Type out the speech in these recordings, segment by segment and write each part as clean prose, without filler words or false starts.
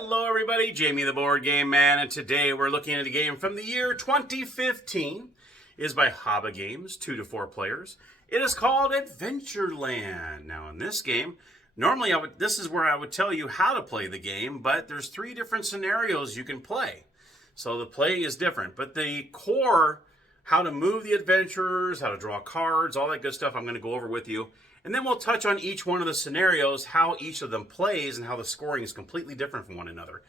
Hello everybody, Jamie the Board Game Man, and today we're looking at a game from the year 2015. It is by Haba Games, 2 to 4 players. It is called Adventureland. Now in this game, normally this is where I would tell you how to play the game, but there's 3 different scenarios you can play. So the playing is different, but the core, how to move the adventurers, how to draw cards, all that good stuff I'm going to go over with you. And then we'll touch on each one of the scenarios, how each of them plays, and how the scoring is completely different from one another.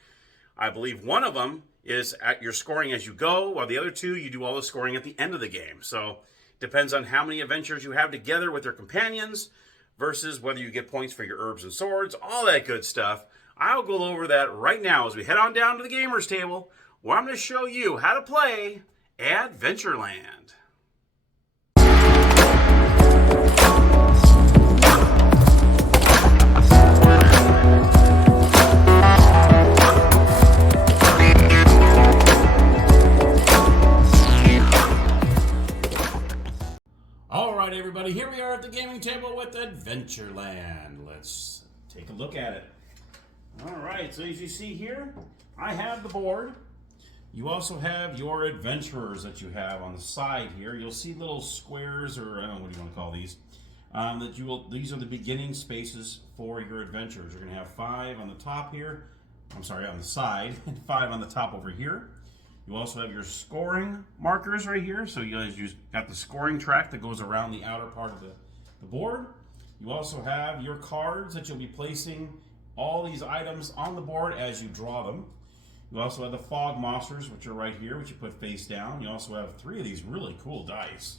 I believe one of them is at your scoring as you go, while the other 2, you do all the scoring at the end of the game. So it depends on how many adventures you have together with your companions versus whether you get points for your herbs and swords, all that good stuff. I'll go over that right now as we head on down to the gamers table, where I'm going to show you how to play Adventureland. Alright everybody, here we are at the gaming table with Adventureland. Let's take a look at it. Alright, so as you see here, I have the board. You also have your adventurers that you have on the side here. You'll see little squares, or I don't know what you want to call these. These are the beginning spaces for your adventurers. You're going to have 5 on the top here. I'm sorry, on the side, and 5 on the top over here. You also have your scoring markers right here. So you guys got the scoring track that goes around the outer part of the board. You also have your cards that you'll be placing all these items on the board as you draw them. You also have the fog monsters, which are right here, which you put face down. You also have 3 of these really cool dice,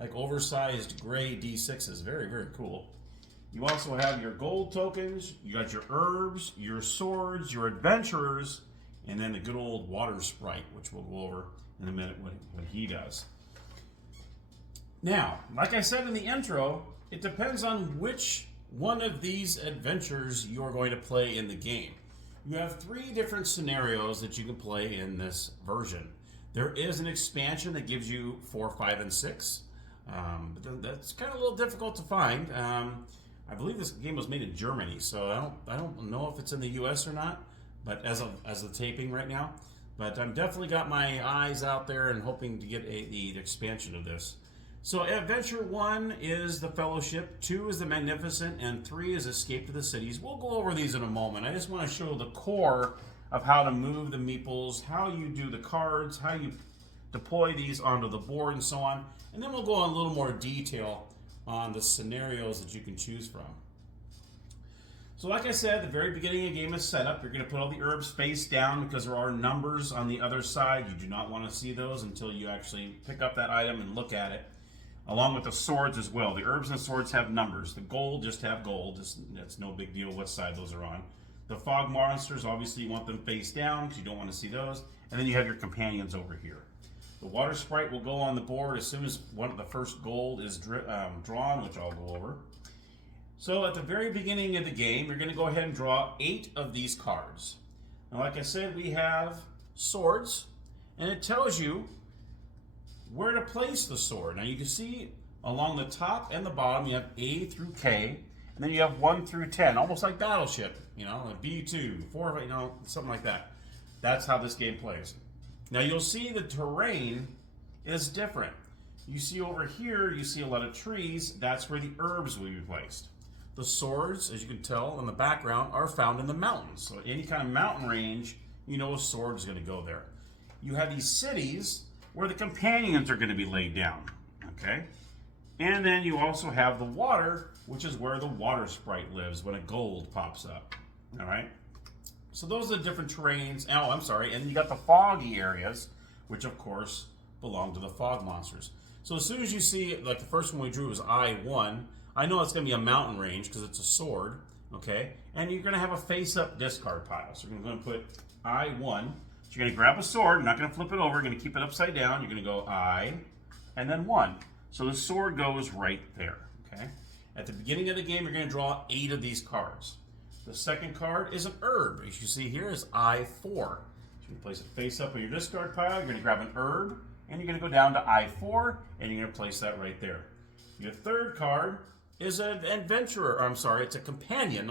like oversized gray D6s. Very, very cool. You also have your gold tokens. You got your herbs, your swords, your adventurers, and then the good old water sprite, which we'll go over in a minute what he does. Now, like I said in the intro, it depends on which one of these adventures you're going to play in the game. You have 3 different scenarios that you can play in this version. There is an expansion that gives you 4, 5, and 6. But that's kind of a little difficult to find. I believe this game was made in Germany, so I don't know if it's in the U.S. or not. But as a taping right now, but I've definitely got my eyes out there and hoping to get the expansion of this. So Adventure 1 is the Fellowship, 2 is the Magnificent, and 3 is Escape to the Cities. We'll go over these in a moment. I just want to show the core of how to move the meeples, how you do the cards, how you deploy these onto the board, and so on. And then we'll go in a little more detail on the scenarios that you can choose from. So like I said, the very beginning of the game is set up. You're going to put all the herbs face down because there are numbers on the other side. You do not want to see those until you actually pick up that item and look at it. Along with the swords as well. The herbs and swords have numbers. The gold just have gold. That's no big deal what side those are on. The fog monsters, obviously you want them face down because you don't want to see those. And then you have your companions over here. The water sprite will go on the board as soon as the first gold is drawn, which I'll go over. So at the very beginning of the game, you're going to go ahead and draw 8 of these cards. Now, like I said, we have swords, and it tells you where to place the sword. Now, you can see along the top and the bottom, you have A through K, and then you have 1 through 10, almost like Battleship, like B2, 4, something like that. That's how this game plays. Now, you'll see the terrain is different. You see over here, you see a lot of trees. That's where the herbs will be placed. The swords, as you can tell in the background, are found in the mountains. So any kind of mountain range, a sword is going to go there. You have these cities where the companions are going to be laid down. Okay? And then you also have the water, which is where the water sprite lives when a gold pops up. All right? So those are the different terrains. Oh, I'm sorry. And you got the foggy areas, which of course belong to the fog monsters. So as soon as you see, like the first one we drew was I-1, I know it's going to be a mountain range because it's a sword, okay? And you're going to have a face-up discard pile. So you're going to put I-1. So you're going to grab a sword. You're not going to flip it over. You're going to keep it upside down. You're going to go I, and then 1. So the sword goes right there, okay? At the beginning of the game, you're going to draw 8 of these cards. The second card is an herb. As you see here is I-4. So you're going to place it face up on your discard pile. You're going to grab an herb, and you're going to go down to I-4, and you're going to place that right there. Your third card is an adventurer, or I'm sorry, it's a companion,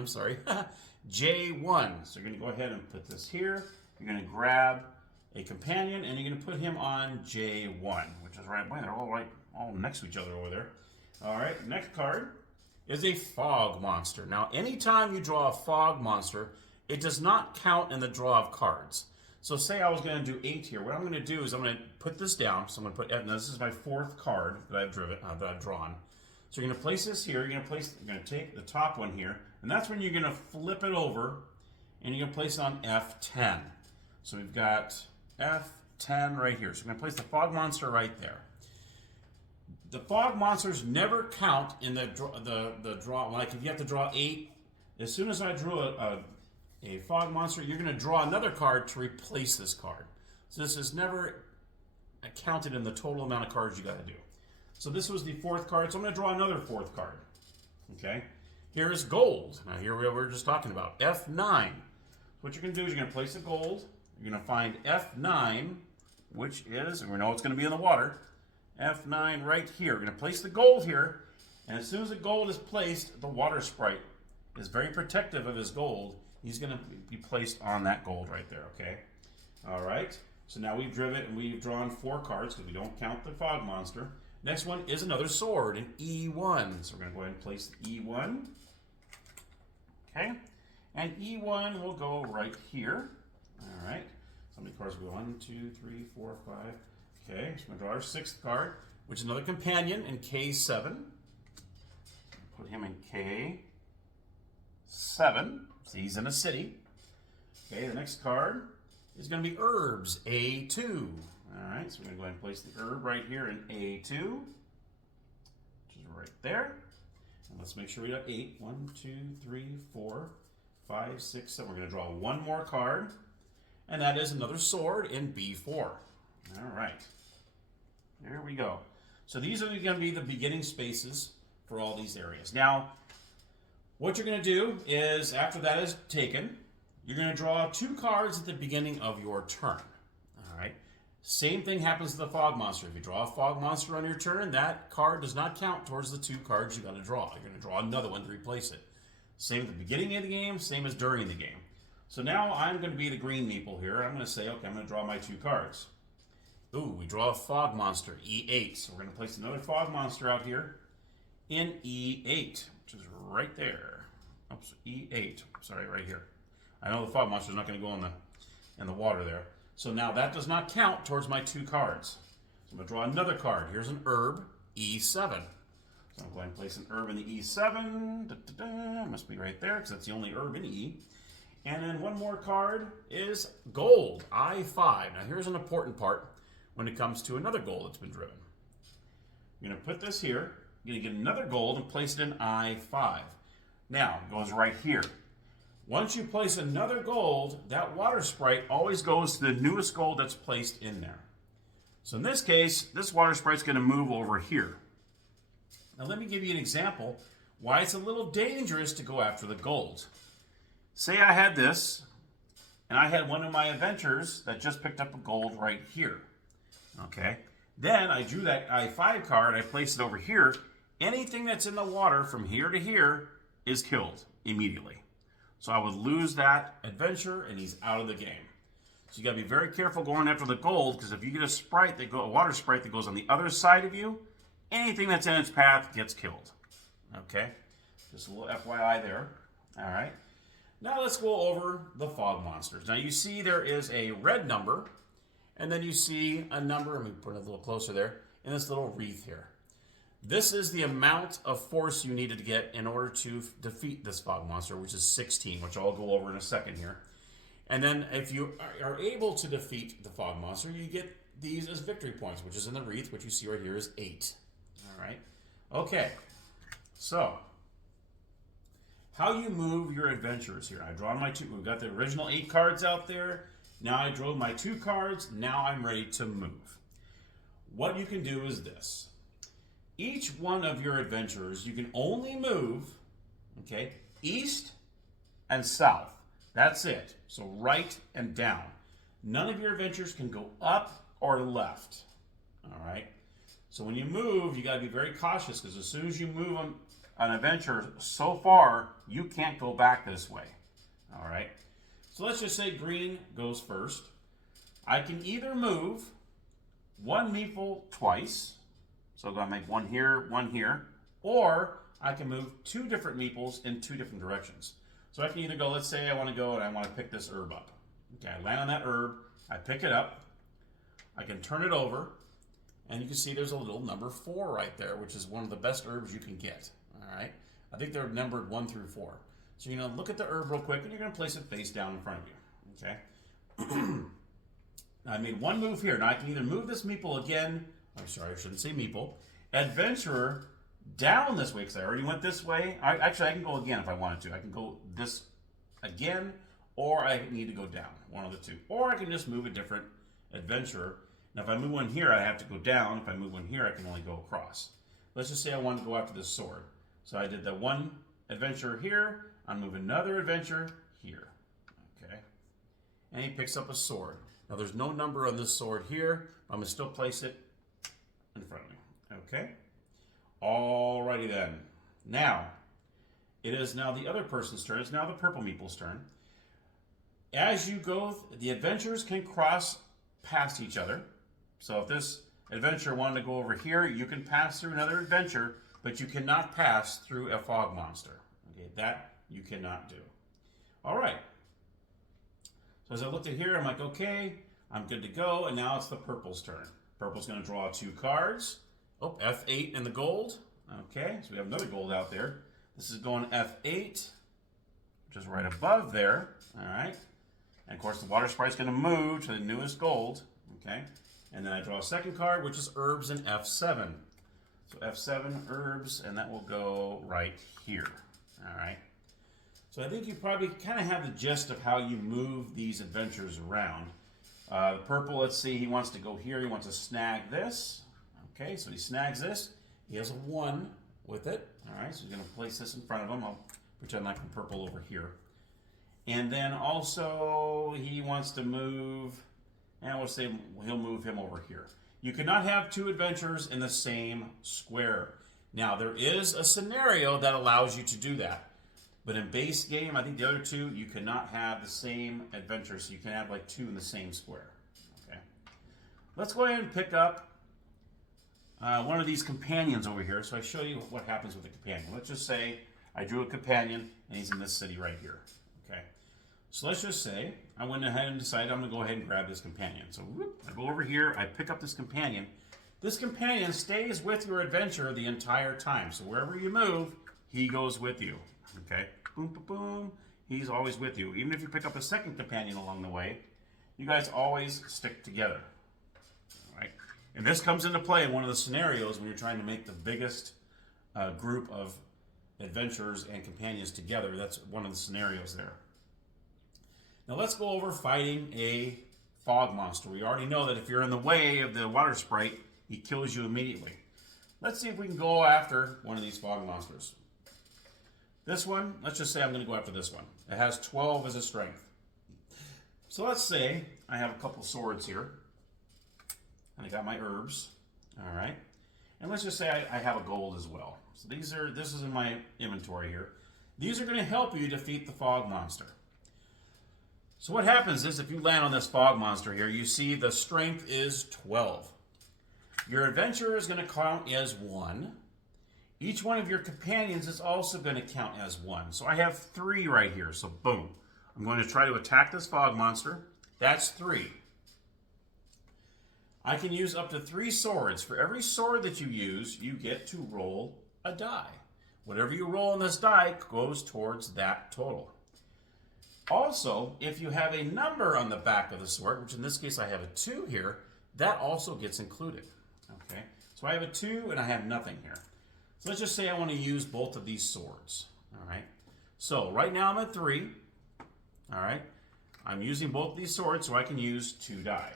J1. So you're going to go ahead and put this here. You're going to grab a companion, and you're going to put him on J1, which is right away. They're all next to each other over there. All right, next card is a fog monster. Now, anytime you draw a fog monster, it does not count in the draw of cards. So say I was going to do 8 here. What I'm going to do is I'm going to put this down. So I'm going to put, now this is my 4th card that I've drawn. So you're going to place this here. You're going to take the top one here, and that's when you're going to flip it over, and you're going to place it on F10. So we've got F10 right here. So we're going to place the fog monster right there. The fog monsters never count in the draw. Like if you have to draw 8, as soon as I drew a fog monster, you're going to draw another card to replace this card. So this is never counted in the total amount of cards you got to do. So this was the 4th card, so I'm going to draw another 4th card. Okay, here's gold. Now here we were just talking about F9. What you're going to do is you're going to place a gold. You're going to find F9, which is, and we know it's going to be in the water, F9 right here. We're going to place the gold here, and as soon as the gold is placed, the water sprite is very protective of his gold. He's going to be placed on that gold right there, okay? All right, so now we've driven and we've drawn 4 cards because we don't count the fog monster. Next one is another sword, an E1. So we're going to go ahead and place the E1. Okay, and E1 will go right here. All right, so how many cards we go? 1, 2, 3, 4, 5. Okay, so we're going to draw our 6th card, which is another companion in K7. Put him in K7. So he's in a city. Okay, the next card is going to be herbs, A2. All right, so we're going to go ahead and place the herb right here in A2, which is right there. And let's make sure we got 8. 1, 2, 3, 4, 5, 6, 7. We're going to draw one more card, and that is another sword in B4. All right, there we go. So these are going to be the beginning spaces for all these areas. Now, what you're going to do is, after that is taken, you're going to draw 2 cards at the beginning of your turn. All right. Same thing happens to the fog monster. If you draw a fog monster on your turn, that card does not count towards the 2 cards you got to draw. You're going to draw another one to replace it. Same at the beginning of the game, same as during the game. So now I'm going to be the green meeple here. I'm going to say, okay, I'm going to draw my 2 cards. Ooh, we draw a fog monster, E8. So we're going to place another fog monster out here in E8, which is right there. Oops, E8. Sorry, right here. I know the fog monster is not going to go in the water there. So now that does not count towards my 2 cards. So I'm going to draw another card. Here's an herb, E7. So I'm going to place an herb in the E7. Must be right there because that's the only herb in E. And then one more card is gold, I5. Now here's an important part when it comes to another gold that's been driven. You're going to put this here. You're going to get another gold and place it in I5. Now, it goes right here. Once you place another gold, that water sprite always goes to the newest gold that's placed in there. So in this case, this water sprite's going to move over here. Now let me give you an example why it's a little dangerous to go after the gold. Say I had this, and I had one of my adventures that just picked up a gold right here. Okay? Then I drew that I5 card, I placed it over here. Anything that's in the water from here to here is killed immediately. So I would lose that adventure, and he's out of the game. So you got to be very careful going after the gold, because if you get a water sprite that goes on the other side of you, anything that's in its path gets killed. Okay? Just a little FYI there. All right. Now let's go over the fog monsters. Now you see there is a red number, and then you see a number, let me put it a little closer there, in this little wreath here. This is the amount of force you needed to get in order to defeat this fog monster, which is 16, which I'll go over in a second here. And then if you are able to defeat the fog monster, you get these as victory points, which is in the wreath, which you see right here is 8. All right. Okay. So, how you move your adventures here. I draw my 2. We've got the original 8 cards out there. Now I drew my 2 cards. Now I'm ready to move. What you can do is this. Each one of your adventurers, you can only move, okay, east and south. That's it. So right and down. None of your adventures can go up or left. All right. So when you move, you got to be very cautious, because as soon as you move on an adventure so far, you can't go back this way. All right. So let's just say green goes first. I can either move one meeple twice. So I'm going to make one here, or I can move two different meeples in two different directions. So I can either go, let's say I want to go and I want to pick this herb up. Okay, I land on that herb, I pick it up, I can turn it over, and you can see there's a little number 4 right there, which is one of the best herbs you can get. All right, I think they're numbered 1 through 4. So you're going to look at the herb real quick, and you're going to place it face down in front of you. Okay. I made one move here. Now I can either move this meeple again. I'm sorry, I shouldn't say meeple. Adventurer down this way, because I already went this way. Actually, I can go again if I wanted to. I can go this again, or I need to go down. One of the two. Or I can just move a different adventurer. Now, if I move one here, I have to go down. If I move one here, I can only go across. Let's just say I want to go after this sword. So I did the one adventurer here. I'll move another adventurer here. Okay. And he picks up a sword. Now, there's no number on this sword here. I'm going to still place it in front of me. Okay. Alrighty then. Now, it is now the other person's turn. It's now the purple meeple's turn. As you go, the adventurers can cross past each other. So if this adventurer wanted to go over here, you can pass through another adventure, but you cannot pass through a fog monster. Okay, that you cannot do. All right. So as I looked at here, I'm like, okay, I'm good to go. And now it's the purple's turn. Purple's going to draw 2 cards. Oh, F8 in the gold. Okay, so we have another gold out there. This is going F8, which is right above there. All right. And of course, the water sprite's going to move to the newest gold. Okay. And then I draw a second card, which is herbs in F7. So F7, herbs, and that will go right here. All right. So I think you probably kind of have the gist of how you move these adventures around. The purple, let's see, he wants to go here. He wants to snag this. Okay, so he snags this. He has a 1 with it. All right, so he's going to place this in front of him. I'll pretend like I'm purple over here. And then also he wants to move, and we'll say he'll move him over here. You cannot have 2 adventurers in the same square. Now, there is a scenario that allows you to do that. But in base game, I think the other 2, you cannot have the same adventure. So you can have like 2 in the same square. Okay. Let's go ahead and pick up one of these companions over here. So I show you what happens with the companion. Let's just say I drew a companion and he's in this city right here. Okay. So let's just say I went ahead and decided I'm going to go ahead and grab this companion. So whoop, I go over here, I pick up this companion. This companion stays with your adventure the entire time. So wherever you move, he goes with you. Okay, boom, boom, boom. He's always with you. Even if you pick up a second companion along the way, you guys always stick together. All right, and this comes into play in one of the scenarios when you're trying to make the biggest group of adventurers and companions together. That's one of the scenarios there. Now let's go over fighting a fog monster. We already know that if you're in the way of the water sprite, he kills you immediately. Let's see if we can go after one of these fog monsters. This one, let's just say I'm going to go after this one. It has 12 as a strength. So let's say I have a couple swords here. And I got my herbs. All right. And let's just say I have a gold as well. So this is in my inventory here. These are going to help you defeat the fog monster. So what happens is if you land on this fog monster here, you see the strength is 12. Your adventurer is going to count as 1. Each one of your companions is also going to count as 1. So I have 3 right here. So boom. I'm going to try to attack this fog monster. That's 3. I can use up to 3 swords. For every sword that you use, you get to roll a die. Whatever you roll on this die goes towards that total. Also, if you have a number on the back of the sword, which in this case I have a 2 here, that also gets included. Okay, so I have a 2 and I have nothing here. So let's just say I want to use both of these swords. All right. So right now I'm at 3. All right. I'm using both of these swords so I can use 2 die.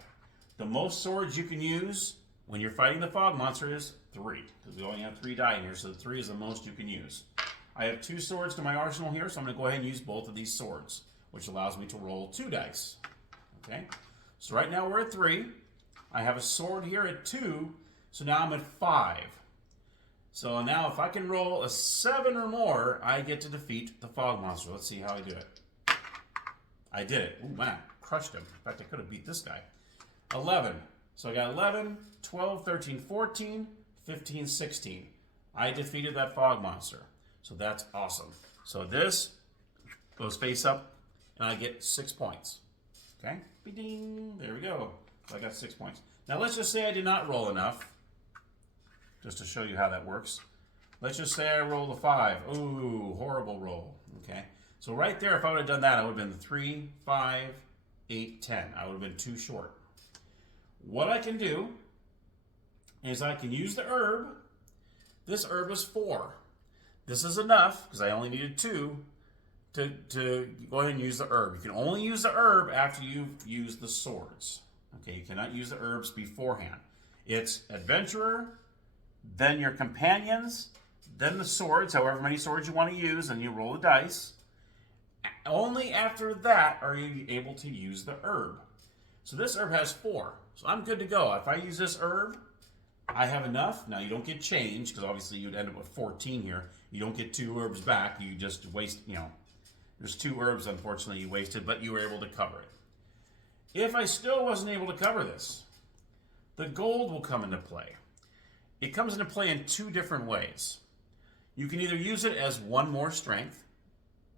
The most swords you can use when you're fighting the fog monster is 3. Because we only have 3 die in here, so 3 is the most you can use. I have 2 swords to my arsenal here, so I'm going to go ahead and use both of these swords, which allows me to roll 2 dice. Okay. So right now we're at 3. I have a sword here at 2, so now I'm at 5. So now if I can roll a 7 or more, I get to defeat the fog monster. Let's see how I do it. I did it. Ooh, man, crushed him. In fact, I could have beat this guy. 11. So I got 11, 12, 13, 14, 15, 16. I defeated that fog monster. So that's awesome. So this goes face up, and I get 6 points. Okay? Ding. There we go. So I got 6 points. Now let's just say I did not roll enough, just to show you how that works. Let's just say I rolled a 5. Ooh, horrible roll. Okay? So right there, if I would have done that, I would have been 3, 5, 8, 10. I would have been too short. What I can do is I can use the herb. This herb is 4. This is enough, because I only needed 2, to go ahead and use the herb. You can only use the herb after you've used the swords. Okay, you cannot use the herbs beforehand. It's adventurer, then your companions, then the swords, however many swords you want to use, and you roll the dice. Only after that are you able to use the herb. So this herb has 4. So I'm good to go. If I use this herb, I have enough. Now you don't get change, because obviously you'd end up with 14 here. You don't get 2 herbs back. You just waste, there's 2 herbs, unfortunately, you wasted, but you were able to cover it. If I still wasn't able to cover this, the gold will come into play. It comes into play in 2 different ways. You can either use it as 1 more strength,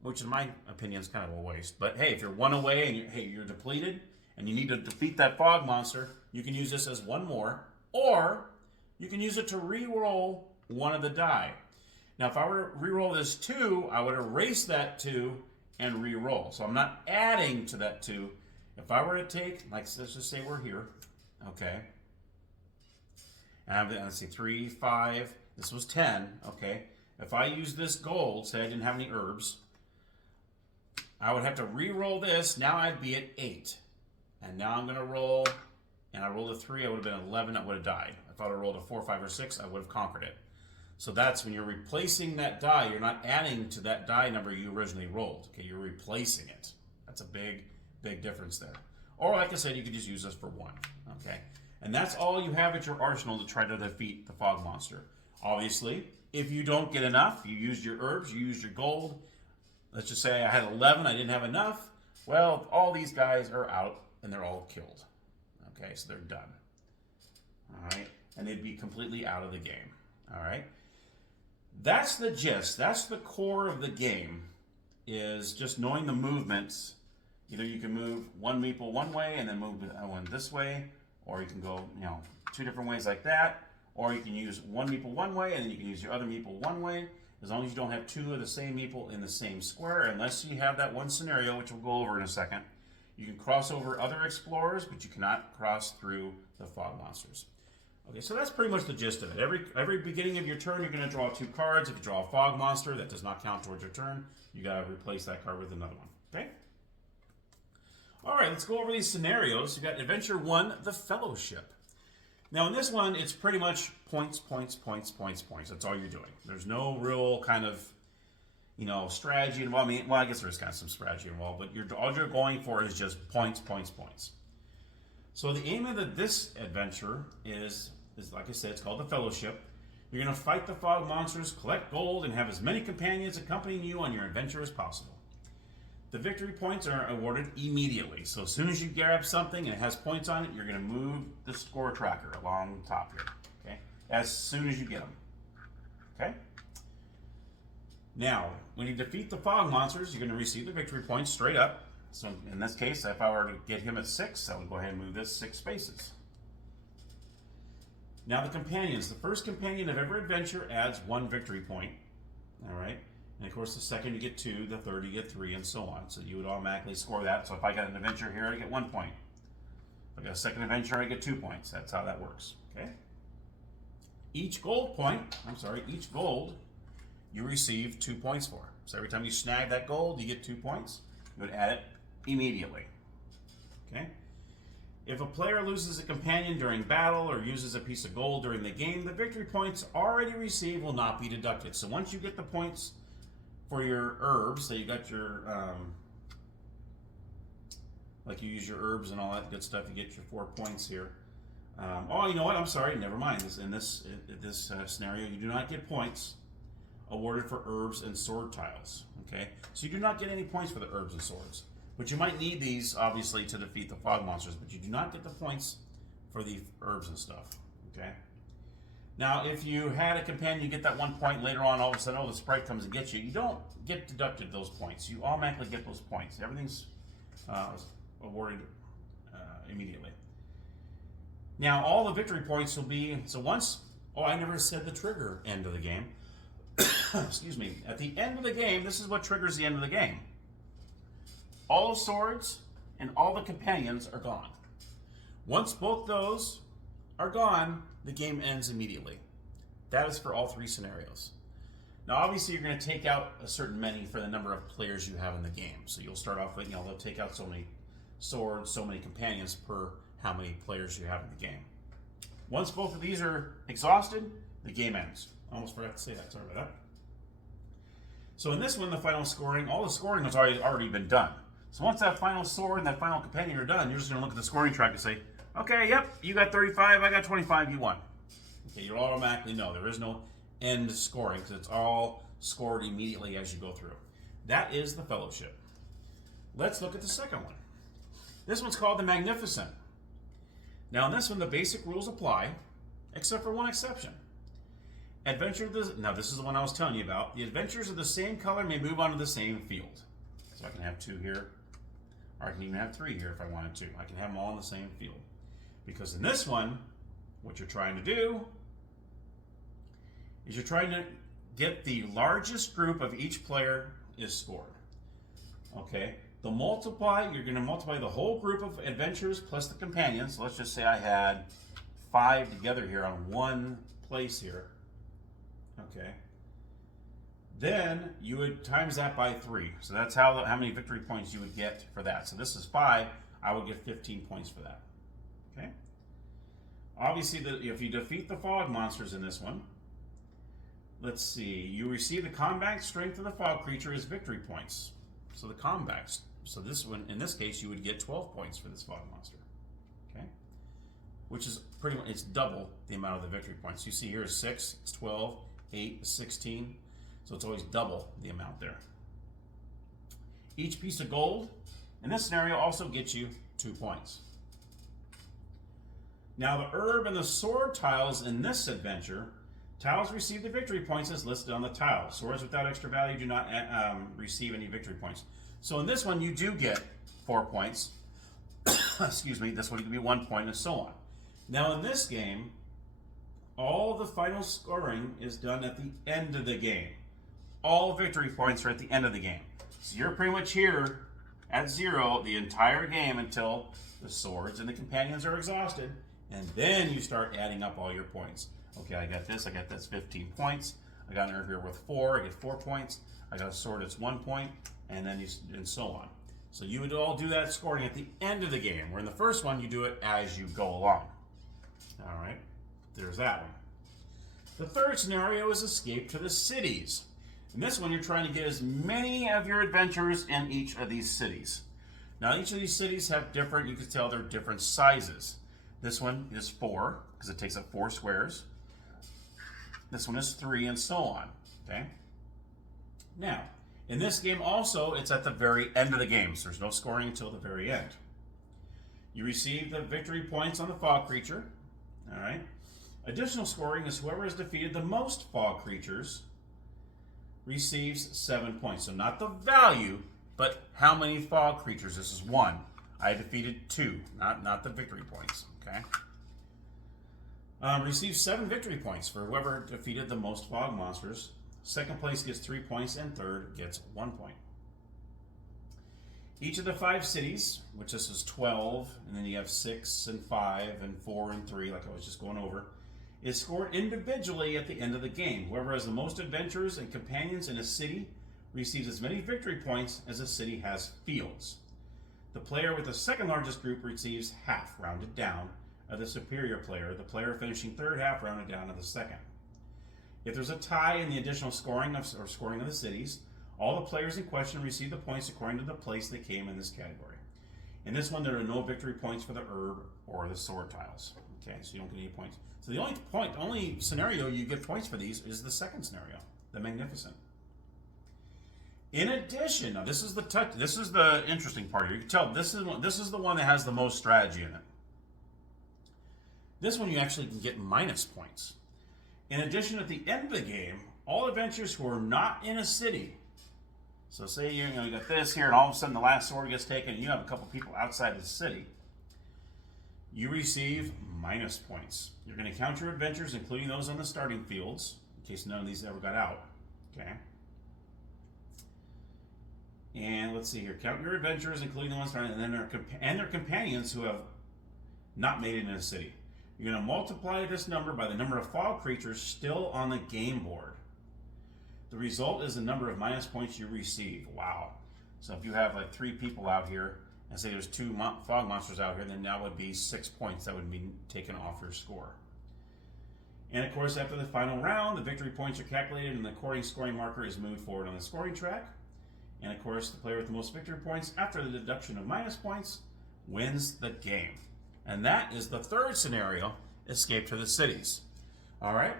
which in my opinion is kind of a waste. But hey, if you're 1 away and you're depleted and you need to defeat that fog monster, you can use this as 1 more. Or you can use it to re-roll 1 of the die. Now, if I were to re-roll this 2, I would erase that 2 and re-roll. So I'm not adding to that 2. If I were to take, let's just say we're here, okay. And let's see, 3, 5, this was 10, okay. If I use this gold, say I didn't have any herbs, I would have to re-roll this. Now I'd be at 8. And now I'm going to roll, and I rolled a 3, I would have been 11, I would have died. If I would have rolled a 4, 5, or 6, I would have conquered it. So that's when you're replacing that die. You're not adding to that die number you originally rolled. Okay, you're replacing it. That's a big difference there. Or like I said, you could just use this for 1. Okay, and that's all you have at your arsenal to try to defeat the fog monster. Obviously, if you don't get enough, you used your herbs, you used your gold. Let's just say I had 11, I didn't have enough. Well, all these guys are out and they're all killed. Okay, so they're done. All right, and they'd be completely out of the game. All right, that's the gist. That's the core of the game, is just knowing the movements. Either you can move 1 meeple 1 way and then move 1 this way, or you can go 2 different ways like that, or you can use 1 meeple 1 way and then you can use your other meeple 1 way, as long as you don't have 2 of the same meeple in the same square, unless you have that one scenario, which we'll go over in a second. You can cross over other explorers, but you cannot cross through the fog monsters. Okay, so that's pretty much the gist of it. Every beginning of your turn, you're going to draw 2 cards. If you draw a fog monster, that does not count towards your turn. You got to replace that card with another one. Okay? All right, let's go over these scenarios. You've got Adventure 1, The Fellowship. Now, in this one, it's pretty much points, points, points, points, points. That's all you're doing. There's no real kind of, strategy involved. I guess there is kind of some strategy involved, but all you're going for is just points, points, points. So the aim of this adventure is, like I said, it's called The Fellowship. You're going to fight the fog monsters, collect gold, and have as many companions accompanying you on your adventure as possible. The victory points are awarded immediately. So as soon as you grab something and it has points on it, you're going to move the score tracker along the top here. Okay? As soon as you get them. Okay? Now, when you defeat the fog monsters, you're going to receive the victory points straight up. So in this case, if I were to get him at 6, I would go ahead and move this 6 spaces. Now the companions. The first companion of every adventure adds 1 victory point. All right? And of course, the second you get 2, the third you get 3, and so on. So you would automatically score that. So if I got an adventure here, I get 1 point. If I got a second adventure, I get 2 points. That's how that works. Okay? Each gold, you receive 2 points for. So every time you snag that gold, you get 2 points. You would add it immediately. Okay? If a player loses a companion during battle or uses a piece of gold during the game, the victory points already received will not be deducted. So once you get the points for your herbs, so you got your, like you use your herbs and all that good stuff, you get your 4 points here. Oh, you know what? I'm sorry. Never mind. In this scenario, you do not get points awarded for herbs and sword tiles. Okay, so you do not get any points for the herbs and swords. But you might need these, obviously, to defeat the fog monsters, but you do not get the points for the herbs and stuff, okay? Now, if you had a companion, you get that 1 point later on, all of a sudden, oh, the sprite comes and gets you. You don't get deducted those points. You automatically get those points. Everything's awarded immediately. Now, all the victory points will be, so once, oh, I never said the trigger end of the game. Excuse me. At the end of the game, this is what triggers the end of the game. All the swords and all the companions are gone. Once both those are gone, the game ends immediately. That is for all 3 scenarios. Now, obviously, you're going to take out a certain many for the number of players you have in the game. So you'll start off with, they'll take out so many swords, so many companions per how many players you have in the game. Once both of these are exhausted, the game ends. Almost forgot to say that. Sorry about that. So in this one, the final scoring, all the scoring has already been done. So once that final sword and that final companion are done, you're just going to look at the scoring track and say, okay, yep, you got 35, I got 25, you won. Okay, you'll automatically know. There is no end scoring because it's all scored immediately as you go through. That is the Fellowship. Let's look at the second one. This one's called the Magnificent. Now in this one, the basic rules apply, except for one exception. Now this is the one I was telling you about. The adventures of the same color may move onto the same field. So I can have 2 here, or I can even have 3 here if I wanted to. I can have them all in the same field. Because in this one, what you're trying to do is you're trying to get the largest group of each player is scored. Okay? You're going to multiply the whole group of adventures plus the companions. So let's just say I had 5 together here on one place here. Okay. Then you would times that by 3. So that's how many victory points you would get for that. So this is 5. I would get 15 points for that. Okay. Obviously, if you defeat the fog monsters in this one, let's see, you receive the combat strength of the fog creature as victory points. So the combat. So this one, in this case, you would get 12 points for this fog monster. Okay. Which is pretty much, it's double the amount of the victory points. You see here is 6, it's 12, 8 is 16. So it's always double the amount there. Each piece of gold in this scenario also gets you 2 points. Now the herb and the sword tiles in this adventure, tiles receive the victory points as listed on the tile. Swords without extra value do not receive any victory points. So in this one you do get 4 points. Excuse me, this one could be 1 point and so on. Now in this game, all the final scoring is done at the end of the game. All victory points are at the end of the game. So you're pretty much here at 0 the entire game until the swords and the companions are exhausted, and then you start adding up all your points. Okay, I got this, 15 points. I got an herb here with 4, I get 4 points. I got a sword that's 1 point, and then and so on. So you would all do that scoring at the end of the game, where in the first one you do it as you go along. All right, there's that one. The third scenario is escape to the cities. In this one, you're trying to get as many of your adventures in each of these cities. Now, each of these cities have different, you can tell they're different sizes. This one is 4, because it takes up 4 squares. This one is 3, and so on. Okay? Now, in this game also, it's at the very end of the game, so there's no scoring until the very end. You receive the victory points on the fog creature. All right? Additional scoring is whoever has defeated the most fog creatures receives 7 points. So not the value, but how many fog creatures. This is 1. I defeated 2, not the victory points. Okay. Receives 7 victory points for whoever defeated the most fog monsters. Second place gets 3 points, and third gets 1 point. Each of the 5 cities, which this is 12, and then you have 6 and 5 and 4 and 3, like I was just going over, is scored individually at the end of the game. Whoever has the most adventurers and companions in a city receives as many victory points as the city has fields. The player with the second largest group receives half, rounded down, of the superior player, the player finishing third half rounded down of the second. If there's a tie in the additional scoring of the cities, all the players in question receive the points according to the place they came in this category. In this one, there are no victory points for the herb or the sword tiles. Okay, so you don't get any points. So the only scenario you get points for these is the second scenario, the Magnificent. In addition, now this is the interesting part here. You can tell this is the one that has the most strategy in it. This one you actually can get minus points. In addition, at the end of the game, all adventurers who are not in a city. So say you got this here, and all of a sudden the last sword gets taken, and you have a couple people outside of the city. You receive minus points. You're going to count your adventures, including those on the starting fields, in case none of these ever got out. Okay. And let's see here. Count your adventures, including the ones starting, and then their companions who have not made it in a city. You're going to multiply this number by the number of fog creatures still on the game board. The result is the number of minus points you receive. Wow. So if you have like 3 people out here, and say there's 2 fog monsters out here, then that would be 6 points that would be taken off your score. And of course, after the final round, the victory points are calculated and the according scoring marker is moved forward on the scoring track. And of course, the player with the most victory points after the deduction of minus points wins the game. And that is the third scenario, Escape to the Cities. All right.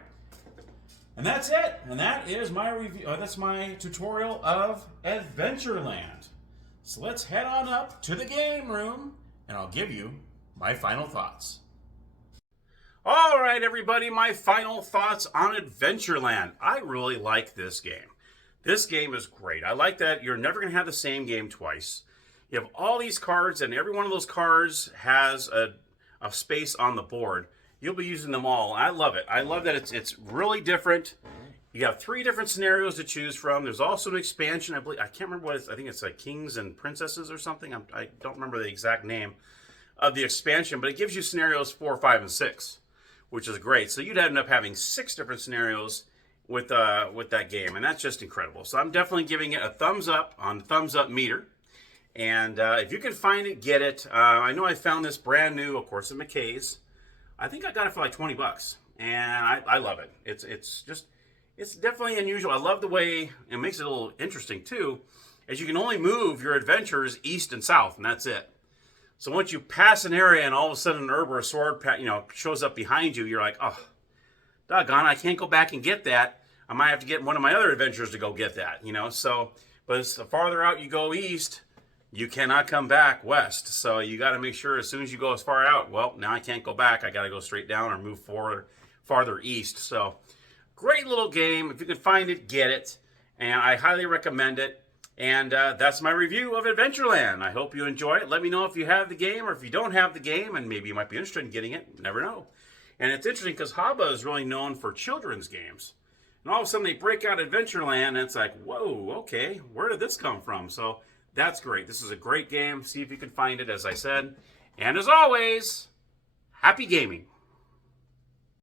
And that's it. And that is my review. That's my tutorial of Adventureland. So let's head on up to the game room, and I'll give you my final thoughts. All right, everybody, my final thoughts on Adventureland. I really like this game. This game is great. I like that you're never going to have the same game twice. You have all these cards, and every one of those cards has a space on the board. You'll be using them all. I love it. I love that it's really different. You have 3 different scenarios to choose from. There's also an expansion. I can't remember what it is. I think it's like Kings and Princesses or something. I don't remember the exact name of the expansion, but it gives you scenarios 4, 5, and 6, which is great. So you'd end up having 6 different scenarios with that game, and that's just incredible. So I'm definitely giving it a thumbs up on the thumbs up meter. And if you can find it, get it. I know I found this brand new, of course, at McKay's. I think I got it for like 20 bucks, and I love it. It's definitely unusual. I love the way it makes it a little interesting too, as you can only move your adventures east and south, and that's it. So once you pass an area and all of a sudden an herb or a sword shows up behind you, you're like, oh, doggone, I can't go back and get that. I might have to get one of my other adventurers to go get that, So, but as the farther out you go east, you cannot come back west. So you got to make sure as soon as you go as far out, well, now I can't go back. I got to go straight down or move forward, farther east. So great little game. If you can find it, get it. And I highly recommend it. And that's my review of Adventureland. I hope you enjoy it. Let me know if you have the game or if you don't have the game, and maybe you might be interested in getting it. Never know. And it's interesting because Haba is really known for children's games. And all of a sudden they break out Adventureland, and it's like, whoa, okay, where did this come from? So that's great. This is a great game. See if you can find it, as I said. And as always, happy gaming.